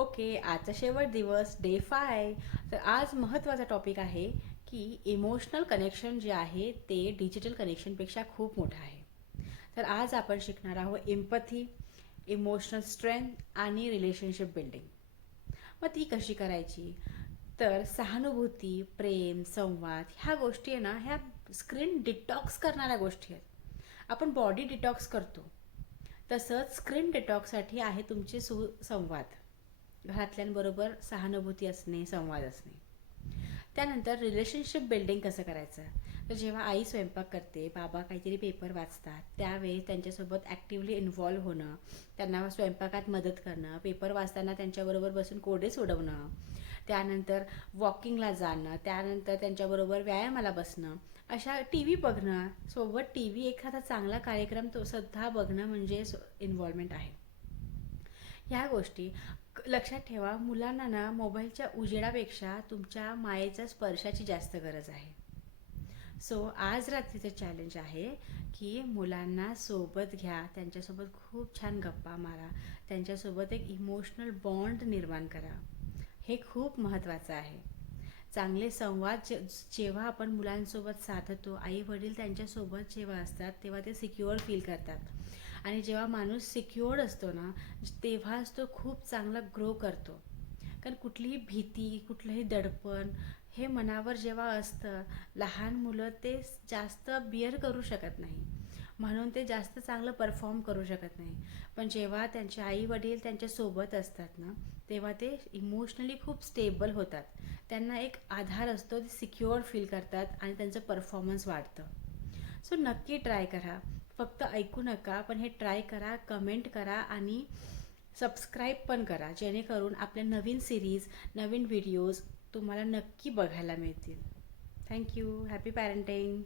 Okay, आजचा शेवट दिवस डे 5. तर आज महत्त्वाचा टॉपिक आहे की इमोशनल कनेक्शन जे आहे ते डिजिटल कनेक्शनपेक्षा खूप मोठं आहे. तर आज आपण शिकणार आहोत एम्पथी, इमोशनल स्ट्रेंथ आणि रिलेशनशिप बिल्डिंग. मग ती कशी करायची? तर सहानुभूती, प्रेम, संवाद ह्या गोष्टी आहे ना, ह्या स्क्रीन डिटॉक्स करणाऱ्या गोष्टी आहेत. आपण बॉडी डिटॉक्स करतो, तसंच स्क्रीन डिटॉक्ससाठी आहे तुमचे सुसंवाद. घरातल्यांबरोबर सहानुभूती असणे, संवाद असणे. त्यानंतर रिलेशनशिप बिल्डिंग कसं करायचं? तर जेव्हा आई स्वयंपाक करते, बाबा काहीतरी पेपर वाचतात, त्यावेळी त्यांच्यासोबत ॲक्टिव्हली इन्व्हॉल्व्ह होणं, त्यांना स्वयंपाकात मदत करणं, पेपर वाचताना त्यांच्याबरोबर बसून कोडे सोडवणं, त्यानंतर वॉकिंगला जाणं, त्यानंतर त्यांच्याबरोबर व्यायामाला बसणं, अशा टी व्ही बघणं, सोबत टी व्ही एखादा चांगला कार्यक्रम तो सुद्धा बघणं म्हणजे इन्व्हॉल्वमेंट आहे. ह्या गोष्टी लक्षात ठेवा. मुलांना ना मोबाईलच्या उजेडापेक्षा तुमच्या मायेच्या स्पर्शाची जास्त गरज आहे. सो आज रात्रीचं चॅलेंज आहे की मुलांना सोबत घ्या, त्यांच्यासोबत खूप छान गप्पा मारा, त्यांच्यासोबत एक इमोशनल बॉन्ड निर्माण करा. हे खूप महत्त्वाचं आहे. चांगले संवाद जेव्हा आपण मुलांसोबत साधतो, आई वडील त्यांच्यासोबत जेव्हा असतात तेव्हा ते सिक्युअर फील करतात. आणि जेव्हा माणूस सिक्युअर्ड असतो ना, तेव्हाच तो खूप चांगला ग्रो करतो. कारण कुठलीही भीती, कुठलंही दडपण हे मनावर जेव्हा असतं, लहान मुलं ते जास्त बिअर करू शकत नाही, म्हणून ते जास्त चांगलं परफॉर्म करू शकत नाही. पण जेव्हा त्यांचे आई वडील त्यांच्यासोबत असतात ना, तेव्हा ते इमोशनली खूप स्टेबल होतात. त्यांना एक आधार असतो, ते सिक्युअर फील करतात आणि त्यांचं परफॉर्मन्स वाढतं. सो नक्की ट्राय करा. फक्त ऐकू नका, पण हे ट्राय करा, कमेंट करा आणि सबस्क्राईब पण करा, जेणेकरून आपल्या नवीन सिरीज, नवीन व्हिडिओज तुम्हाला नक्की बघायला मिळतील. थँक्यू. Happy parenting.